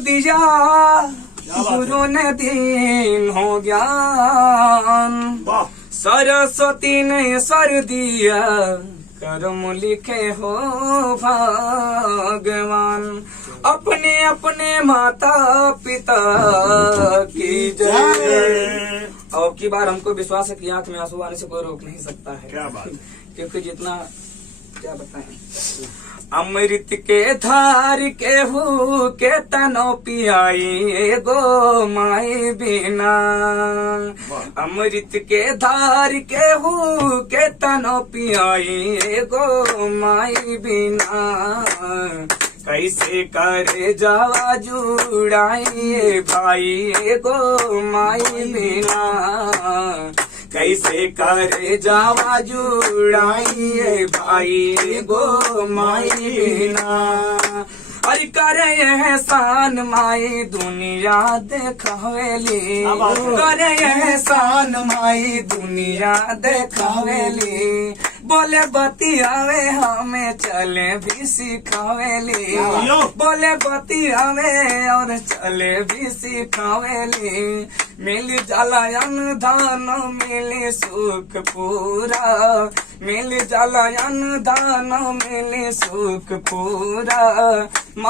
दिया गुरु ने दीन हो ज्ञान, सरस्वती ने सर दिया कर्म लिखे हो भगवान। अपने अपने माता पिता की जय। और की बार हमको विश्वास है कि आंख में आंसू आने से कोई रोक नहीं सकता है। क्या बात, क्योंकि जितना क्या बताएं, अमृत के धार के हु के तनो पियाई गो माई बिना। अमृत के धार के हु के तनो पियाई गो माई बिना। कैसे करे जावा जुड़ाई भाई गो माई बिना। कैसे करे जावा जुड़ाई भाई गो माई बिना। अरे करे एहसान माई दुनिया देखावेली, करे एहसान माई दुनिया देखावेली। बोले बतियावे हमें चले भी सिखावेली, बोले बतियावे और चले भी सिखावेली। मिल जाला अनुदान मिले सुख पूरा, मिल जाला अनुदान मिले सुख पूरा।